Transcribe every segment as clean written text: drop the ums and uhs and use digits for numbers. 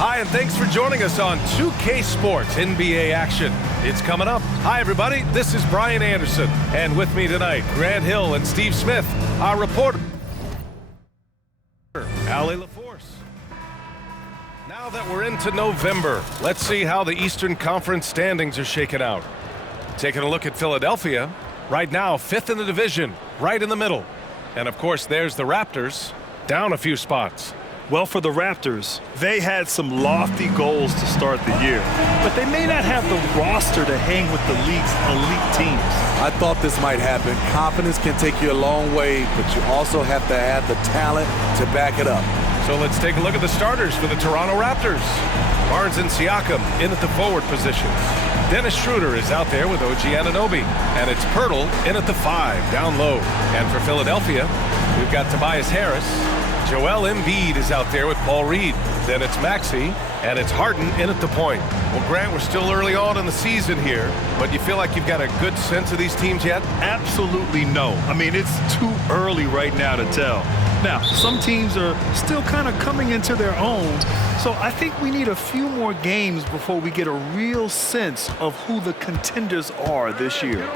Hi, and thanks for joining us on 2K Sports NBA action. It's coming up. Hi, everybody. This is Brian Anderson. And with me tonight, Grant Hill and Steve Smith, our reporter, Allie LaForce. Now that we're into November, let's see how the Eastern Conference standings are shaking out. Taking a look at Philadelphia, right now 5th in the division, right in the middle. And, of course, there's the Raptors, down a few spots. Well, for the Raptors, they had some lofty goals to start the year, but they may not have the roster to hang with the league's elite teams. I thought this might happen. Confidence can take you a long way, but you also have to have the talent to back it up. So let's take a look at the starters for the Toronto Raptors. Barnes and Siakam in at the forward positions. Dennis Schroeder is out there with OG Anunoby. And it's Pirtle in at the 5, down low. And for Philadelphia, we've got Tobias Harris. Joel Embiid is out there with Paul Reed. Then it's Maxey, and it's Harden in at the point. Well, Grant, we're still early on in the season here, but you feel like you've got a good sense of these teams yet? Absolutely no. I mean, it's too early right now to tell. Now, some teams are still kind of coming into their own, so I think we need a few more games before we get a real sense of who the contenders are this year.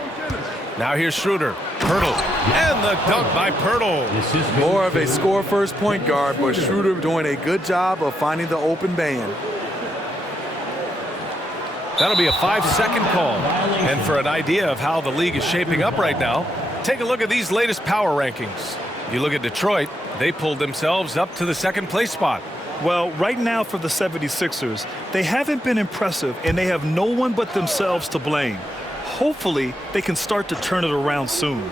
Now here's Schroeder, Pirtle, and the dunk by Pirtle. More of a score-first point guard, but Schroeder doing a good job of finding the open man. That'll be a 5-second call. And for an idea of how the league is shaping up right now, take a look at these latest power rankings. You look at Detroit, they pulled themselves up to the second place spot. Well, right now for the 76ers, they haven't been impressive, and they have no one but themselves to blame. Hopefully, they can start to turn it around soon.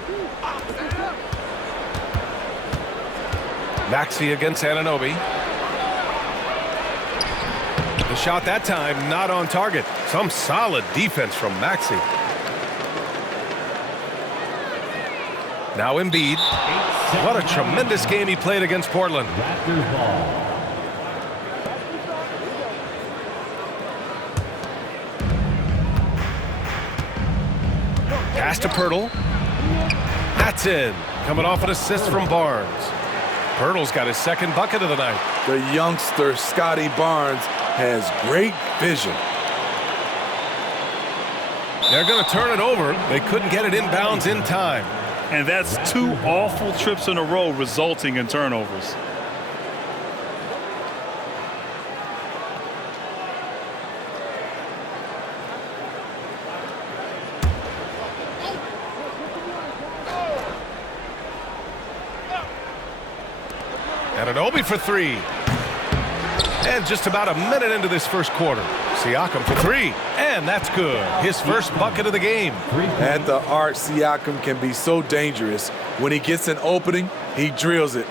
Maxey against Anunoby. The shot that time not on target. Some solid defense from Maxey. Now Embiid. What a tremendous game he played against Portland. Pass to Pirtle. That's in. Coming off an assist from Barnes. Pirtle's got his second bucket of the night. The youngster, Scotty Barnes, has great vision. They're going to turn it over. They couldn't get it inbounds in time. And that's 2 awful trips in a row resulting in turnovers. Anunoby for 3. And just about a minute into this first quarter. Siakam for 3. And that's good. His first bucket of the game. At the arc, Siakam can be so dangerous. When he gets an opening, he drills it.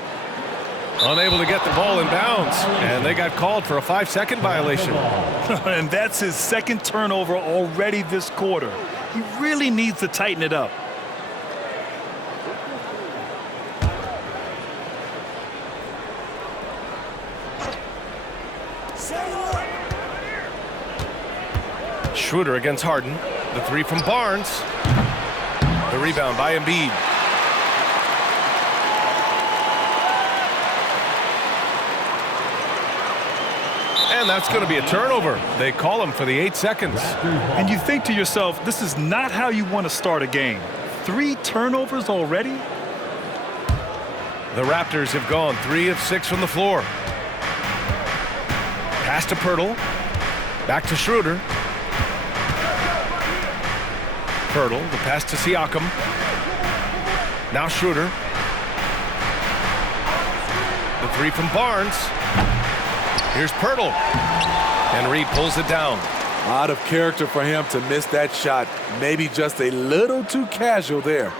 Unable to get the ball in bounds. And they got called for a 5-second violation. And that's his second turnover already this quarter. He really needs to tighten it up. Schroeder against Harden. The 3 from Barnes. The rebound by Embiid. And that's going to be a turnover. They call him for the 8 seconds. And you think to yourself, this is not how you want to start a game. 3 turnovers already? The Raptors have gone 3 of 6 from the floor. Pass to Pirtle. Back to Schroeder. Pirtle, the pass to Siakam. Now Schroeder. The 3 from Barnes. Here's Pirtle. And Reed pulls it down. Out of character for him to miss that shot. Maybe just a little too casual there.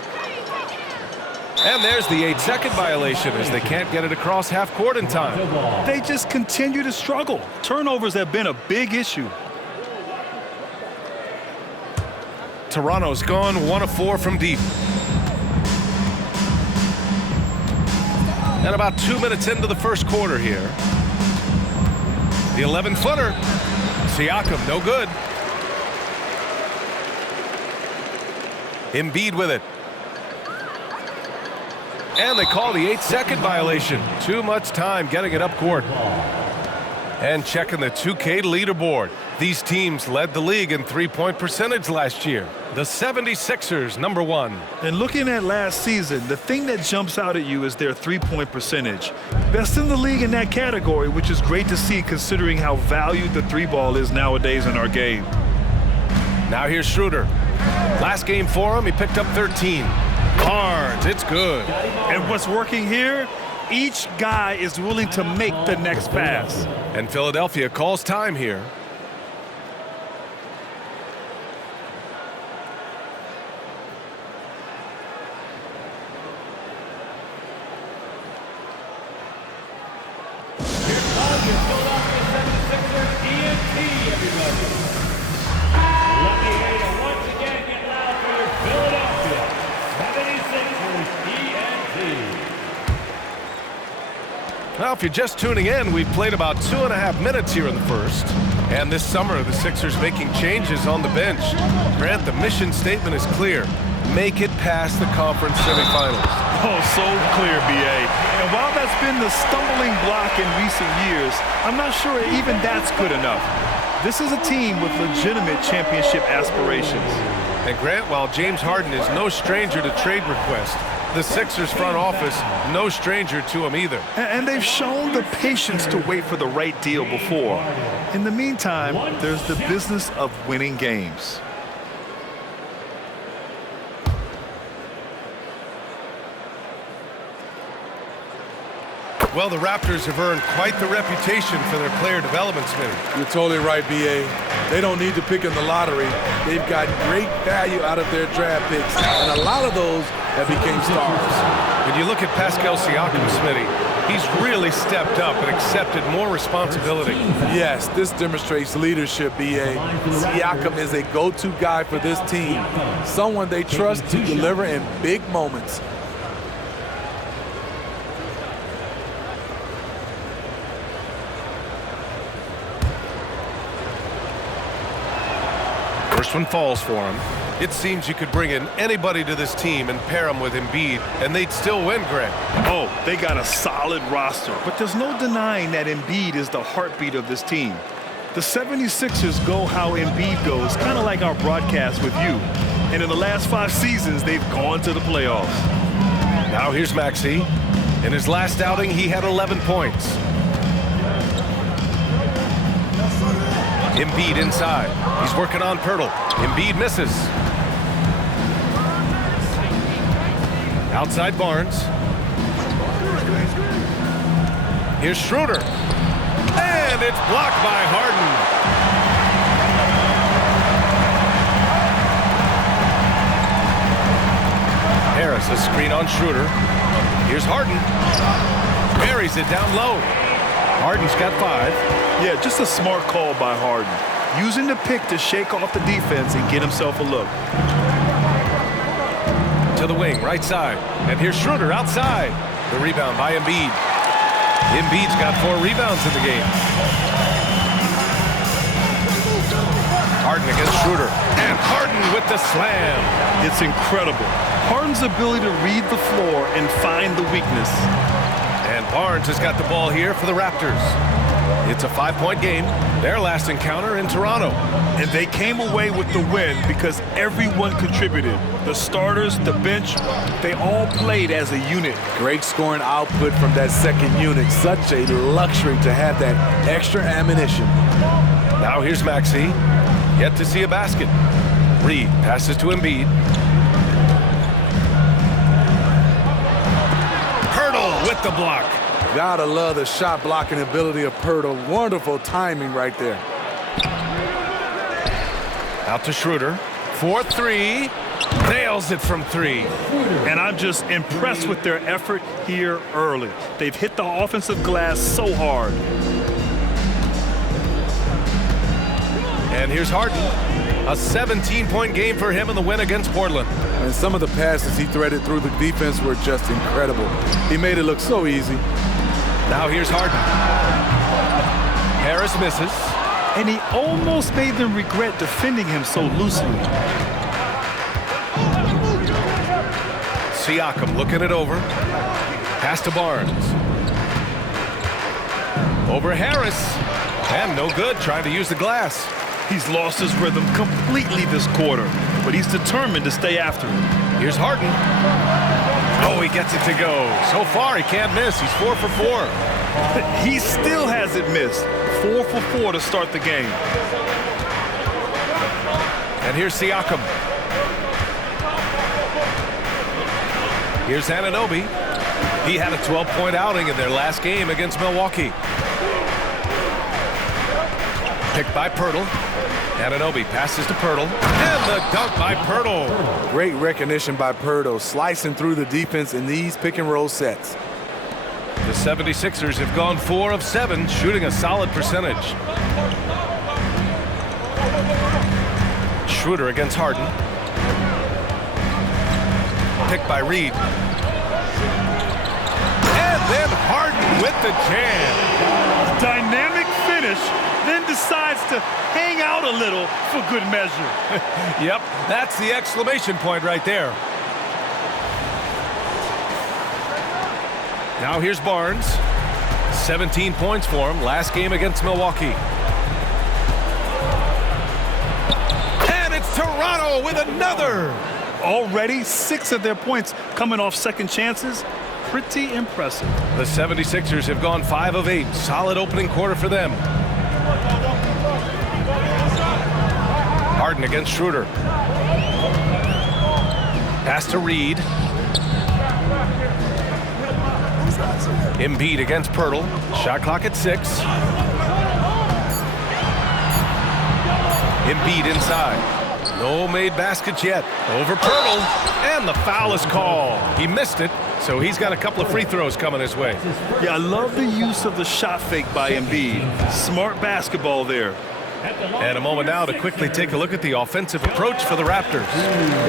And there's the 8-second violation as they can't get it across half court in time. They just continue to struggle. Turnovers have been a big issue. Toronto's gone 1 of 4 from deep. And about 2 minutes into the first quarter here. The 11-footer. Siakam, no good. Embiid with it. And they call the 8-second violation. Too much time getting it up court. And checking the 2K leaderboard. These teams led the league in three-point percentage last year. The 76ers, number 1. And looking at last season, the thing that jumps out at you is their three-point percentage. Best in the league in that category, which is great to see considering how valued the three ball is nowadays in our game. Now here's Schroeder. Last game for him, he picked up 13. Barnes, it's good. And what's working here? Each guy is willing to make the next pass. And Philadelphia calls time here. Now, if you're just tuning in, we've played about 2.5 minutes here in the first. And this summer, the Sixers making changes on the bench. Grant, the mission statement is clear. Make it past the conference semifinals. Oh, so clear, B.A. And while that's been the stumbling block in recent years, I'm not sure even that's good enough. This is a team with legitimate championship aspirations. And Grant, while James Harden is no stranger to trade requests, the Sixers front office, no stranger to him either. And they've shown the patience to wait for the right deal before. In the meantime, there's the business of winning games. Well, the Raptors have earned quite the reputation for their player development, Smitty. You're totally right, B.A. They don't need to pick in the lottery. They've got great value out of their draft picks, and a lot of those have became stars. When you look at Pascal Siakam, Smitty, he's really stepped up and accepted more responsibility. Yes, this demonstrates leadership, B.A. Siakam is a go-to guy for this team, someone they trust to deliver in big moments. First one falls for him. It seems you could bring in anybody to this team and pair them with Embiid, and they'd still win, Greg. Oh, they got a solid roster, but there's no denying that Embiid is the heartbeat of this team. The 76ers go how Embiid goes, kind of like our broadcast with you. And in the last 5 seasons, they've gone to the playoffs. Now here's Maxey. In his last outing, he had 11 points. Embiid inside. He's working on Pirtle. Embiid misses. Outside Barnes. Here's Schroeder. And it's blocked by Harden. Harris, a screen on Schroeder. Here's Harden. Buries it down low. Harden's got 5. Yeah, just a smart call by Harden. Using the pick to shake off the defense and get himself a look. To the wing, right side. And here's Schroeder outside. The rebound by Embiid. Embiid's got 4 rebounds in the game. Harden against Schroeder. And Harden with the slam. It's incredible. Harden's ability to read the floor and find the weakness. And Barnes has got the ball here for the Raptors. It's a 5-point game. Their last encounter in Toronto. And they came away with the win because everyone contributed. The starters, the bench, they all played as a unit. Great scoring output from that second unit. Such a luxury to have that extra ammunition. Now here's Maxey. Yet to see a basket. Reed passes to Embiid. Pirtle with the block. Gotta love the shot blocking ability of Pirtle. Wonderful timing right there. Out to Schroeder. 4-3. Nails it from 3. And I'm just impressed with their effort here early. They've hit the offensive glass so hard. And here's Harden. A 17-point game for him in the win against Portland. And some of the passes he threaded through the defense were just incredible. He made it look so easy. Now here's Harden. Harris misses. And he almost made them regret defending him so loosely. Siakam looking it over. Pass to Barnes. Over Harris. And no good trying to use the glass. He's lost his rhythm completely this quarter, but he's determined to stay after it. Here's Harden. Oh, he gets it to go. So far, he can't miss. He's 4 for 4. He still hasn't missed. 4 for 4 to start the game. And here's Siakam. Here's Anunoby. He had a 12-point outing in their last game against Milwaukee. Picked by Pirtle. Anunoby passes to Pirtle. And the dunk by Pirtle. Great recognition by Pirtle, slicing through the defense in these pick-and-roll sets. The 76ers have gone 4 of 7, shooting a solid percentage. Schroeder against Harden. Picked by Reed. And then Harden with the jam. Dynamic finish, then decides to hang out a little for good measure. Yep, that's the exclamation point right there. Now here's Barnes. 17 points for him last game against Milwaukee. And it's Toronto with another. Already 6 of their points coming off second chances. Pretty impressive. The 76ers have gone 5 of 8. Solid opening quarter for them. Harden against Schroeder. Pass to Reed. Embiid against Pirtle. Shot clock at 6. Embiid inside. No made baskets yet. Over Pirtle. And the foul is called. He missed it, so he's got a couple of free throws coming his way. Yeah, I love the use of the shot fake by Embiid. Smart basketball there. And a moment now to quickly take a look at the offensive approach for the Raptors.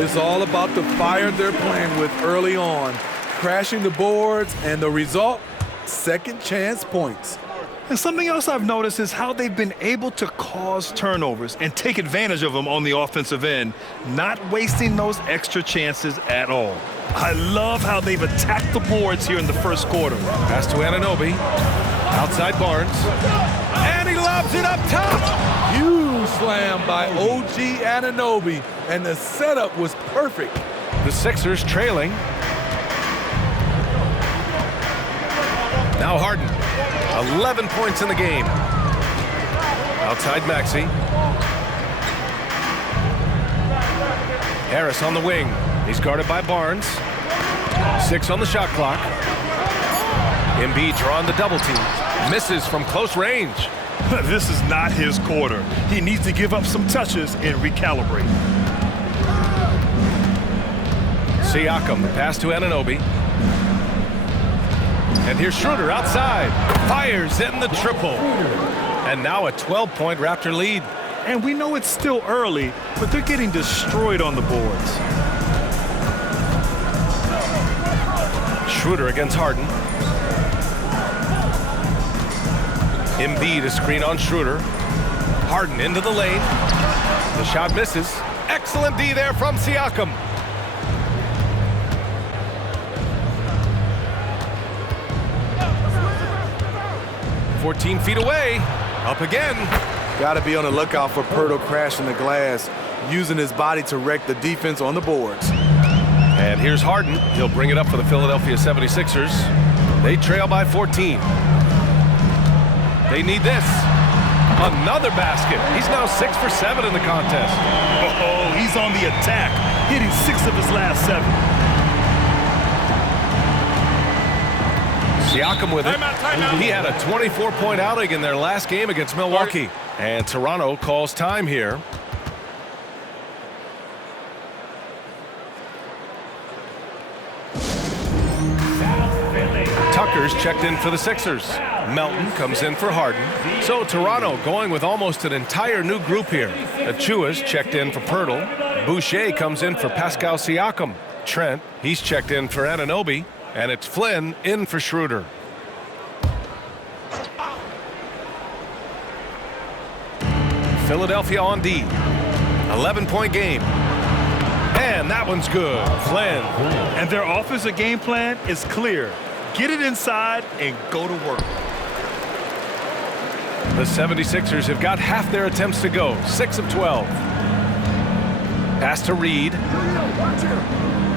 It's all about the fire they're playing with early on, crashing the boards, and the result, second chance points. And something else I've noticed is how they've been able to cause turnovers and take advantage of them on the offensive end, not wasting those extra chances at all. I love how they've attacked the boards here in the first quarter. Pass to Anunoby. Outside Barnes. And he lobs it up top. Huge slam by OG Anunoby, and the setup was perfect. The Sixers trailing. Now Harden. 11 points in the game. Outside Maxey. Harris on the wing. He's guarded by Barnes. 6 on the shot clock. Embiid drawing the double team. Misses from close range. This is not his quarter. He needs to give up some touches and recalibrate. Siakam, the pass to Anunoby. And here's Schroeder outside. Fires in the triple. And now a 12-point Raptor lead. And we know it's still early, but they're getting destroyed on the boards. Schroeder against Harden. Embiid, a screen on Schroeder. Harden into the lane. The shot misses. Excellent D there from Siakam. "14 feet away." Up again. Got to be on the lookout for Pirtle crashing the glass, using his body to wreck the defense on the boards. And here's Harden. He'll bring it up for the Philadelphia 76ers. They trail by 14. They need this. Another basket. He's now 6 for 7 in the contest. Oh, he's on the attack, hitting 6 of his last 7. Siakam with it. He had a 24-point outing in their last game against Milwaukee. And Toronto calls time here. Tucker's checked in for the Sixers. Melton comes in for Harden. So Toronto going with almost an entire new group here. Achua's checked in for Pirtle. Boucher comes in for Pascal Siakam. Trent, he's checked in for Anunoby. And it's Flynn in for Schroeder. Philadelphia on D. 11-point game. And that one's good. Flynn. And their offensive game plan is clear. Get it inside and go to work. The 76ers have got half their attempts to go, 6 of 12. Pass to Reed.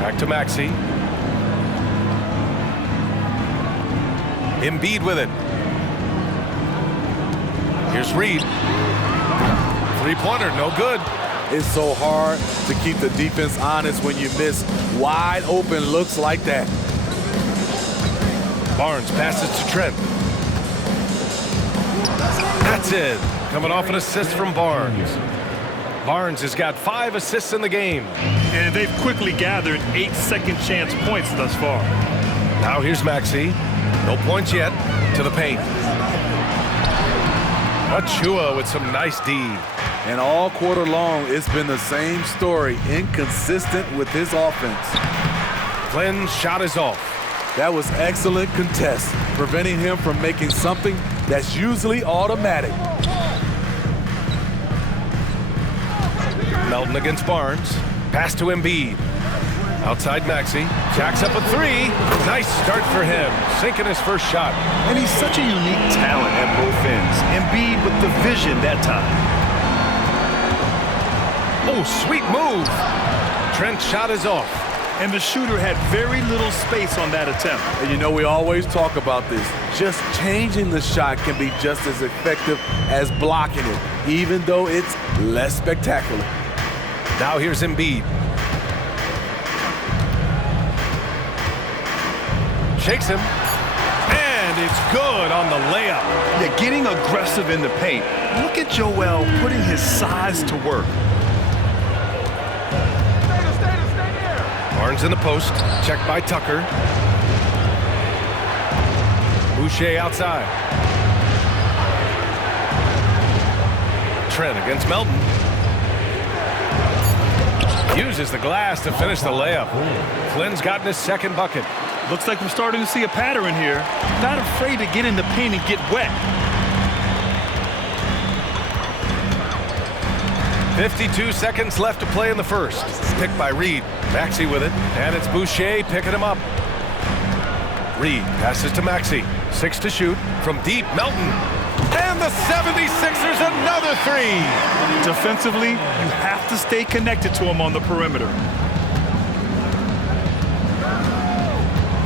Back to Maxey. Embiid with it. Here's Reed. Three-pointer, no good. It's so hard to keep the defense honest when you miss wide open looks like that. Barnes passes to Trent. That's it. Coming off an assist from Barnes. Barnes has got 5 assists in the game. And they've quickly gathered 8 second chance points thus far. Now here's Maxey. No points yet. To the paint. Achua with some nice D. And all quarter long, it's been the same story. Inconsistent with his offense. Flynn's shot is off. That was excellent contest, preventing him from making something that's usually automatic. Melton against Barnes. Pass to Embiid. Outside Maxey. Jacks up a 3. Nice start for him. Sinking his first shot. And he's such a unique talent at both ends. Embiid with the vision that time. Oh, sweet move. Trent's shot is off. And the shooter had very little space on that attempt. And you know, we always talk about this. Just changing the shot can be just as effective as blocking it, even though it's less spectacular. Now here's Embiid. Shakes him. And it's good on the layup. Yeah, getting aggressive in the paint. Look at Joel putting his size to work. Barnes in the post. Checked by Tucker. Boucher outside. Trent against Melton. Uses the glass to finish the layup. Flynn's gotten his second bucket. Looks like we're starting to see a pattern here. Not afraid to get in the paint and get wet. 52 seconds left to play in the first. Picked by Reed. Maxey with it. And it's Boucher picking him up. Reed passes to Maxey. 6 to shoot. From deep, Melton. And the 76ers another 3. Defensively, you have to stay connected to him on the perimeter.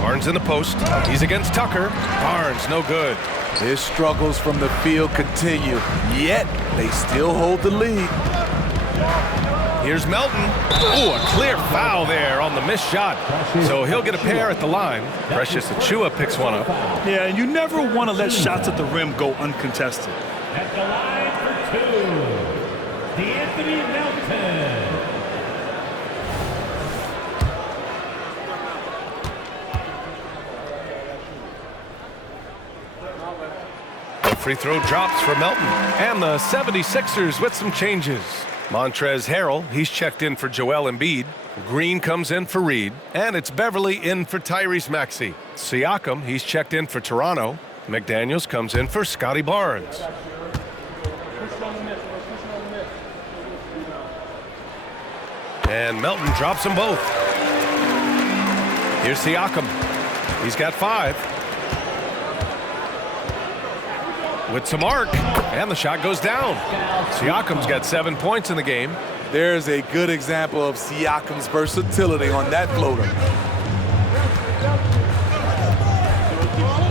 Barnes in the post. He's against Tucker. Barnes, no good. His struggles from the field continue, yet they still hold the lead. Here's Melton. Oh, a clear foul there on the missed shot. So he'll get a pair at the line. Precious Achua picks one up. Yeah, and you never want to let shots at the rim go uncontested. At the line for 2, D'Anthony Melton. The free throw drops for Melton. And the 76ers with some changes. Montrezl Harrell, he's checked in for Joel Embiid. Green comes in for Reed. And it's Beverly in for Tyrese Maxey. Siakam, he's checked in for Toronto. McDaniels comes in for Scotty Barnes. And Melton drops them both. Here's Siakam. He's got 5. With some arc, and the shot goes down. Siakam's got 7 points in the game. There's a good example of Siakam's versatility on that floater.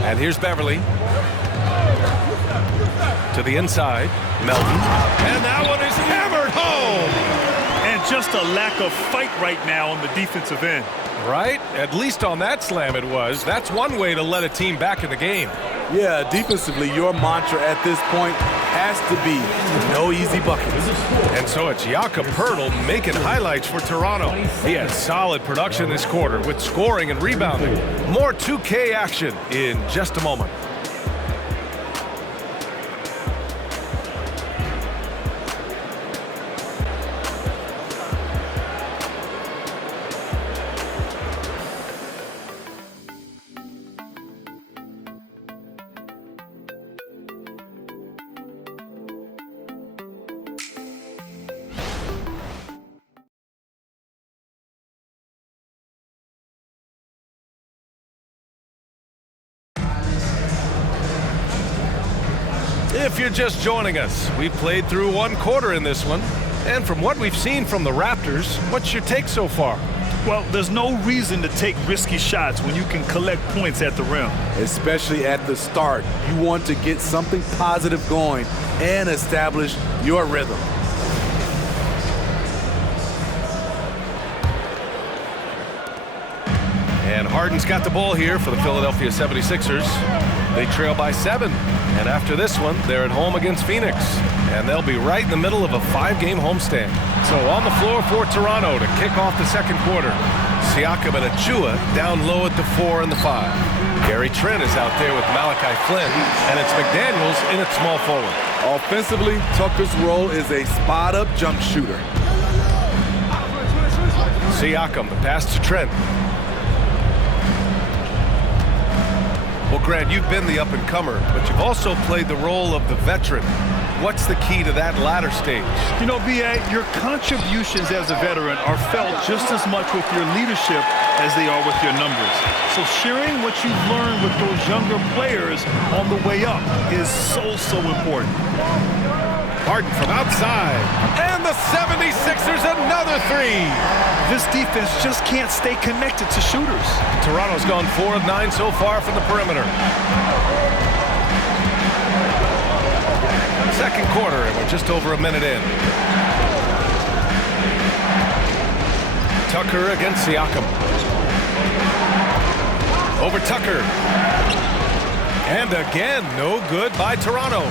And here's Beverly. To the inside, Melton. And that one is hammered home. And just a lack of fight right now on the defensive end. Right? At least on that slam it was. That's one way to let a team back in the game. Yeah, defensively, your mantra at this point has to be no easy buckets. And so it's Jakob Poeltl making highlights for Toronto. He has solid production this quarter with scoring and rebounding. More 2K action in just a moment. If you're just joining us, we've played through one quarter in this one. And from what we've seen from the Raptors, what's your take so far? Well, there's no reason to take risky shots when you can collect points at the rim. Especially at the start. You want to get something positive going and establish your rhythm. And Harden's got the ball here for the Philadelphia 76ers. They trail by 7. And after this one, they're at home against Phoenix. And they'll be right in the middle of a 5-game homestand. So on the floor for Toronto to kick off the second quarter. Siakam and Achua down low at the 4 and the 5. Gary Trent is out there with Malachi Flynn. And it's McDaniels in at small forward. Offensively, Tucker's role is a spot-up jump shooter. Siakam, the pass to Trent. Well, Grant, you've been the up-and-comer, but you've also played the role of the veteran. What's the key to that latter stage? You know, B.A., your contributions as a veteran are felt just as much with your leadership as they are with your numbers. So sharing what you've learned with those younger players on the way up is so important. Harden from outside. And the 76ers another 3. This defense just can't stay connected to shooters. Toronto's gone 4 of 9 so far from the perimeter. Second quarter, and we're just over a minute in. Tucker against Siakam. Over Tucker. And again, no good by Toronto.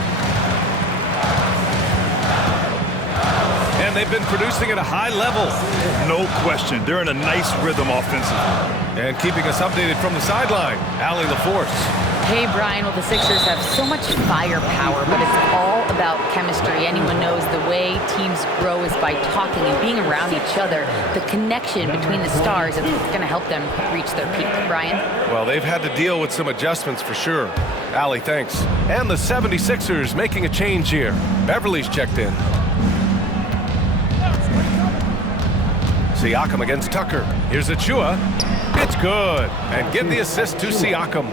And they've been producing at a high level. No question. They're in a nice rhythm offensively. And keeping us updated from the sideline, Allie LaForce. Hey, Brian, well, the Sixers have so much firepower, but it's all about chemistry. Anyone knows the way teams grow is by talking and being around each other. The connection between the stars is going to help them reach their peak. Brian? Well, they've had to deal with some adjustments for sure. Allie, thanks. And the 76ers making a change here. Beverly's checked in. Siakam against Tucker. Here's Achua. It's good. And give the assist to Siakam.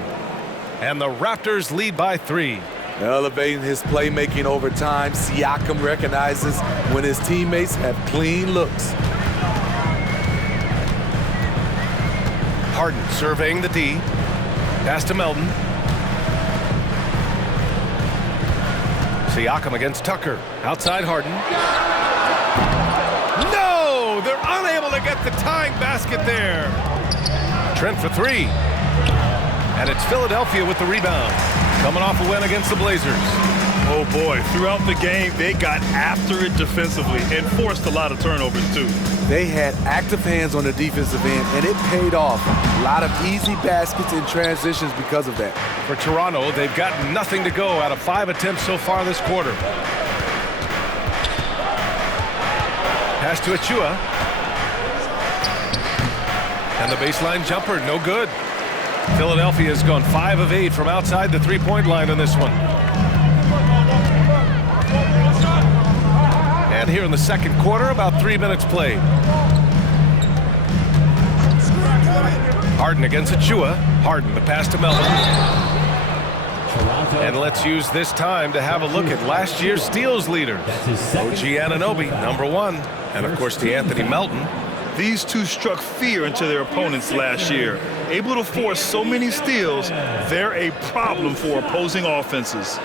And the Raptors lead by 3. Elevating his playmaking over time, Siakam recognizes when his teammates have clean looks. Harden surveying the D. Pass to Melton. Siakam against Tucker. Outside Harden. No! They're unable to get the tying basket there. Trent for 3. And it's Philadelphia with the rebound. Coming off a win against the Blazers. Oh, boy. Throughout the game, they got after it defensively and forced a lot of turnovers, too. They had active hands on the defensive end, and it paid off. A lot of easy baskets and transitions because of that. For Toronto, they've got nothing to go out of 5 attempts so far this quarter. Pass to Achua. And the baseline jumper, no good. Philadelphia has gone 5 of 8 from outside the three-point line on this one. And here in the second quarter, about 3 minutes played. Harden against Achua. Harden, the pass to Melton. And let's use this time to have a look at last year's steals leaders. OG Anunoby, number 1. And, of course, DeAnthony Melton. These two struck fear into their opponents last year. Able to force so many steals, they're a problem for opposing offenses.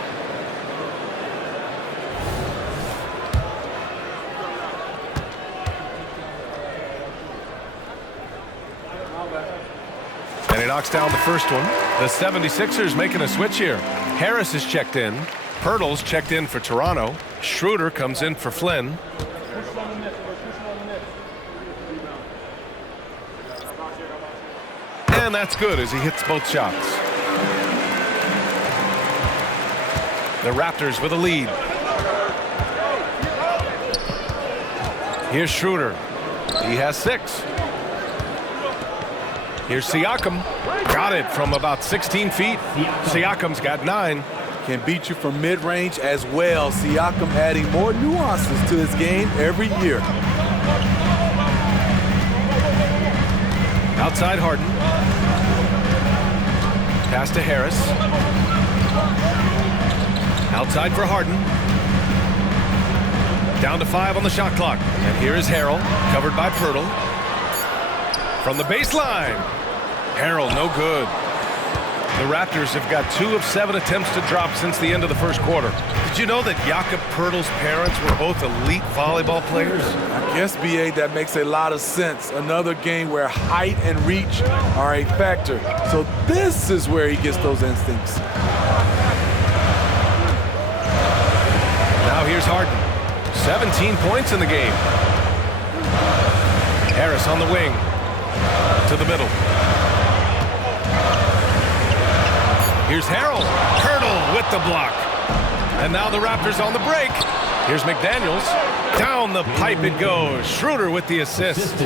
And he knocks down the first one. The 76ers making a switch here. Harris is checked in. Pirtle's checked in for Toronto. Schroeder comes in for Flynn. And that's good as he hits both shots. The Raptors with a lead. Here's Schroeder. He has 6. Here's Siakam. Got it from about 16 feet. Siakam's got 9. Can beat you from mid-range as well. Siakam adding more nuances to his game every year. Outside Harden. Pass to Harris. Outside for Harden. Down to 5 on the shot clock. And here is Harrell, covered by Pirtle. From the baseline. Harrell, no good. The Raptors have got 2 of 7 attempts to drop since the end of the first quarter. Did you know that Jakob Pirtle's parents were both elite volleyball players? I guess, B.A., that makes a lot of sense. Another game where height and reach are a factor. So this is where he gets those instincts. Now here's Harden. 17 points in the game. Harris on the wing. To the middle. Here's Harrell. Pirtle with the block. And now the Raptors on the break. Here's McDaniels. Down the pipe it goes. Schroeder with the assist.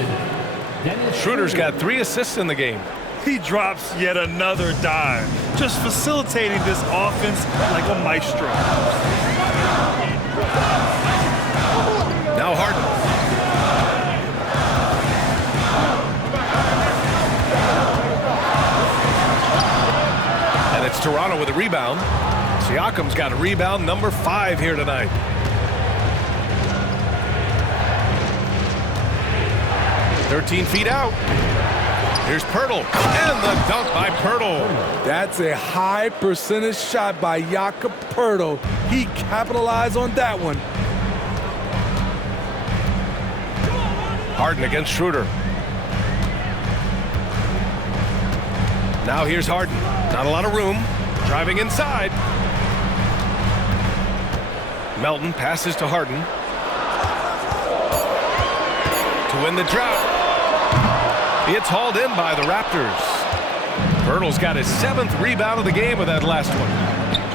Schroeder's got 3 assists in the game. He drops yet another dime, just facilitating this offense like a maestro. Now Harden. And it's Toronto with a rebound. Siakam's got a rebound number 5 here tonight. "13 feet out. Here's Pirtle, and the dunk by Pirtle. That's a high percentage shot by Jakob Pirtle. He capitalized on that one. Harden against Schroeder. Now here's Harden. Not a lot of room. Driving inside. Melton passes to Harden. To win the drought. It's hauled in by the Raptors. Pirtle's got his 7th rebound of the game with that last one.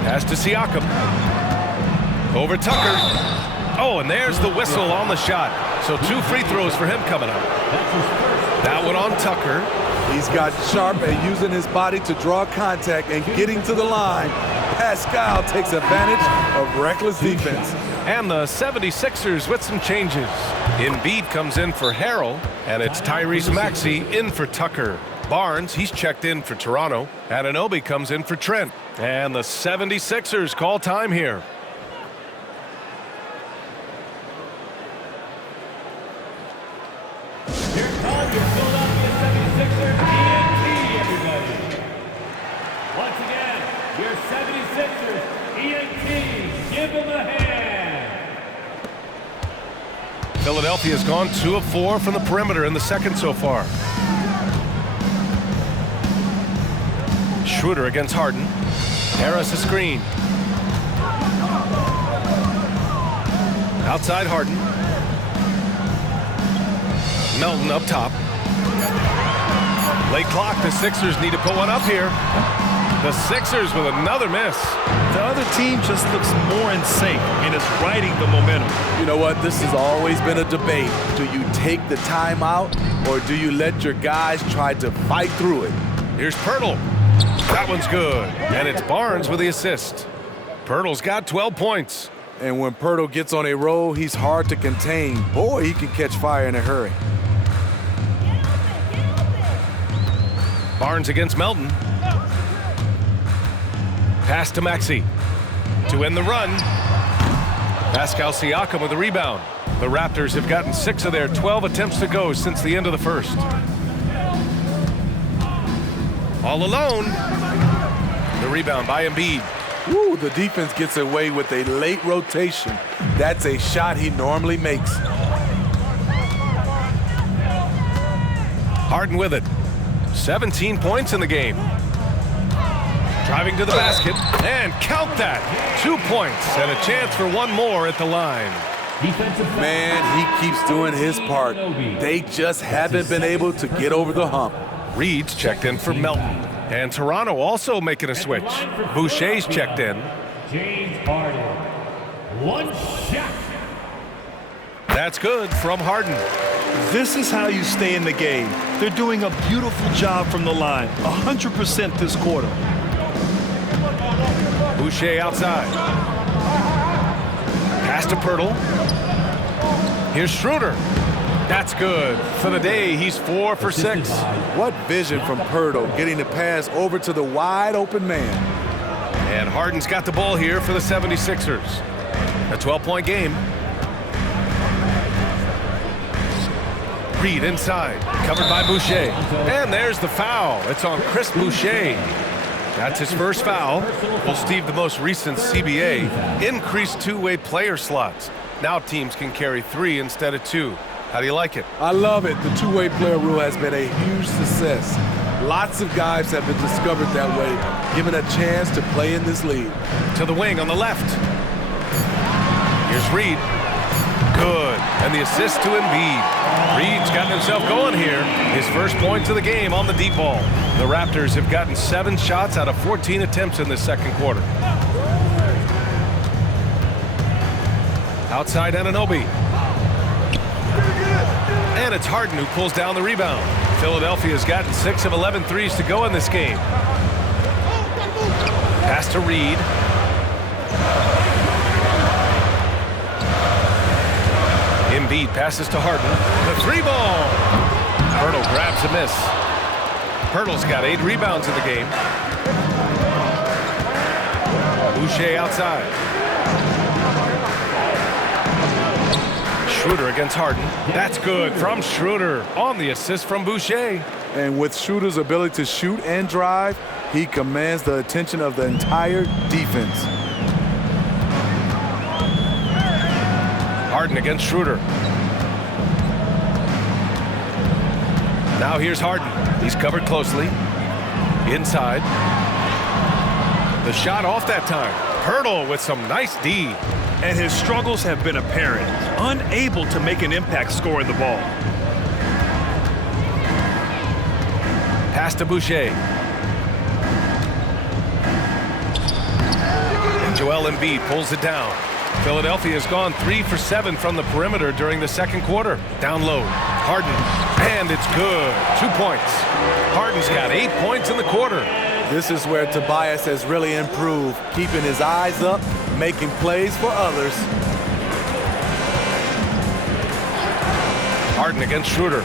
Pass to Siakam. Over Tucker. Oh, and there's the whistle on the shot. So 2 free throws for him coming up. That one on Tucker. He's got sharp at using his body to draw contact and getting to the line. Pascal takes advantage of reckless defense. And the 76ers with some changes. Embiid comes in for Harrell, and it's Tyrese Maxey in for Tucker. Barnes, he's checked in for Toronto. Anunoby comes in for Trent. And the 76ers call time here. Here comes your Philadelphia 76ers ENT, everybody. Once again, your 76ers ENT. Give them a hand. Philadelphia's gone 2 of 4 from the perimeter in the second so far. Schroeder against Harden. Harris a screen. Outside Harden. Melton up top. Late clock. The Sixers need to put one up here. The Sixers with another miss. The other team just looks more in sync and is riding the momentum. You know what? This has always been a debate. Do you take the timeout or do you let your guys try to fight through it? Here's Pirtle. That one's good. And it's Barnes with the assist. Pirtle's got 12 points. And when Pirtle gets on a roll, he's hard to contain. Boy, he can catch fire in a hurry. Barnes against Melton. Pass to Maxey. To end the run. Pascal Siakam with the rebound. The Raptors have gotten 6 of their 12 attempts to go since the end of the first. All alone. The rebound by Embiid. Woo, the defense gets away with a late rotation. That's a shot he normally makes. Harden with it. 17 points in the game. Driving to the basket, and count that. 2 points and a chance for one more at the line. Man, he keeps doing his part. They just haven't been able to get over the hump. Reed's checked in for Melton. And Toronto also making a switch. Boucher's checked in. James Harden. One shot. That's good from Harden. This is how you stay in the game. They're doing a beautiful job from the line. 100% this quarter. Boucher outside. Pass to Pirtle. Here's Schroeder. That's good. For the day, he's 4 for 6. What vision from Pirtle, getting the pass over to the wide open man. And Harden's got the ball here for the 76ers. A 12-point game. Reed inside, covered by Boucher. And there's the foul. It's on Chris Boucher. That's his first foul. Well, Steve, the most recent CBA increased two-way player slots. Now teams can carry 3 instead of 2. How do you like it? I love it. The two-way player rule has been a huge success. Lots of guys have been discovered that way, given a chance to play in this league. To the wing on the left. Here's Reed. Good. And the assist to Embiid. Reed's gotten himself going here. His first points of the game on the deep ball. The Raptors have gotten 7 shots out of 14 attempts in this second quarter. Outside Anunoby. And it's Harden who pulls down the rebound. Philadelphia's gotten 6 of 11 threes to go in this game. Pass to Reed. Embiid passes to Harden. The 3-ball. Pirtle grabs a miss. Pirtle's got 8 rebounds in the game. Boucher outside. Schroeder against Harden. That's good from Schroeder on the assist from Boucher. And with Schroeder's ability to shoot and drive, he commands the attention of the entire defense. Harden against Schroeder. Now here's Harden. He's covered closely. Inside. The shot off that time. Pirtle with some nice D. And his struggles have been apparent. Unable to make an impact scoring the ball. Pass to Boucher. And Joel Embiid pulls it down. Philadelphia has gone 3 for 7 from the perimeter during the second quarter. Down low. Harden. And it's good. 2 points. Harden's got 8 points in the quarter. This is where Tobias has really improved, keeping his eyes up, making plays for others. Harden against Schroeder.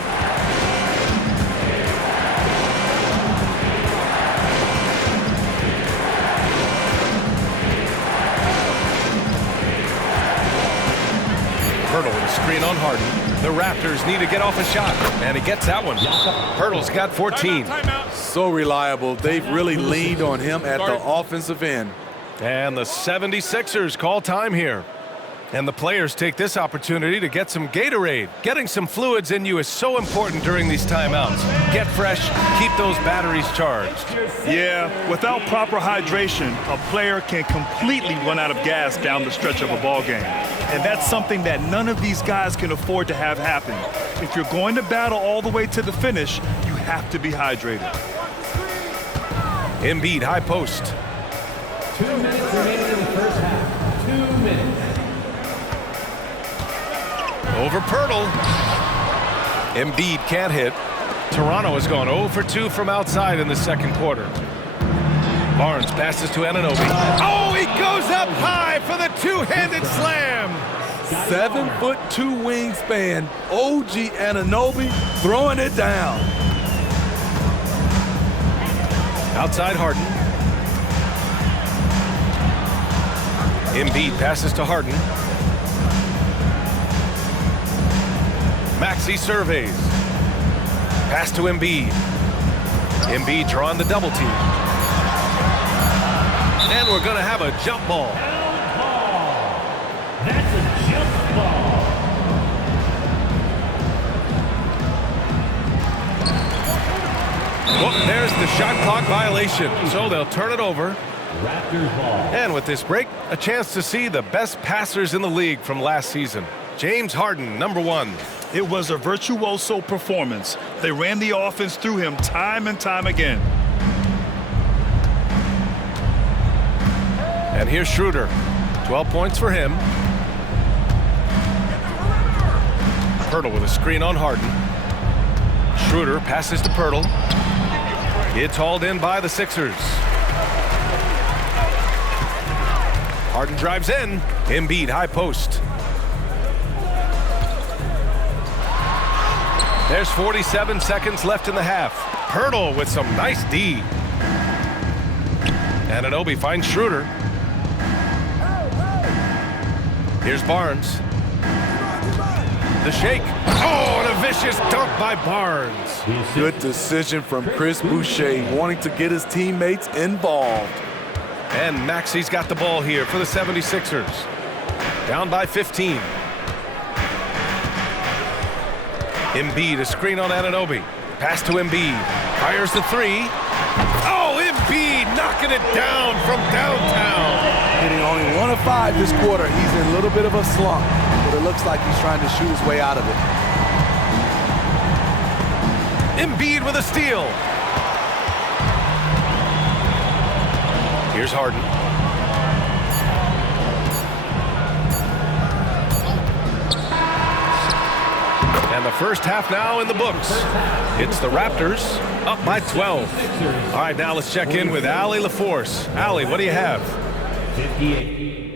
Pirtle with a screen on Harden. The Raptors need to get off a shot, and he gets that one. Pirtle's got 14. So reliable. They've really leaned on him at the offensive end. And the 76ers call time here. And the players take this opportunity to get some Gatorade. Getting some fluids in you is so important during these timeouts. Get fresh, keep those batteries charged. Yeah, without proper hydration, a player can completely run out of gas down the stretch of a ball game. And that's something that none of these guys can afford to have happen. If you're going to battle all the way to the finish, you have to be hydrated. Embiid, high post. 2 minutes remaining in the first half. 2 minutes. Over Pirtle. Embiid can't hit. Toronto has gone 0 for 2 from outside in the second quarter. Barnes passes to Anunoby. Oh, he goes up high for the two-handed slam. 7'2" wingspan. OG Anunoby throwing it down. Outside Harden. Embiid passes to Harden. Maxey surveys. Pass to Embiid. Embiid drawing the double team. And we're going to have a jump ball. That's a jump ball. Well, there's the shot clock violation, so they'll turn it over. Raptors ball. And with this break, a chance to see the best passers in the league from last season. James Harden, number 1. It was a virtuoso performance. They ran the offense through him time and time again. And here's Schroeder. 12 points for him. Pirtle with a screen on Harden. Schroeder passes to Pirtle. It's hauled in by the Sixers. Harden drives in. Embiid, high post. There's 47 seconds left in the half. Pirtle with some nice D. Anunoby finds Schroeder. Here's Barnes. The shake. Oh, and a vicious dunk by Barnes. Good decision from Chris Boucher, wanting to get his teammates involved. And Maxi's got the ball here for the 76ers. Down by 15. Embiid, a screen on Anunoby. Pass to Embiid. Fires the three. Oh, Embiid knocking it down from downtown. Hitting only 1 of 5 this quarter. He's in a little bit of a slump, but it looks like he's trying to shoot his way out of it. Embiid with a steal. Here's Harden. And the first half now in the books. It's the Raptors up by 12. All right, now let's check in with Allie LaForce. Allie, what do you have? 58.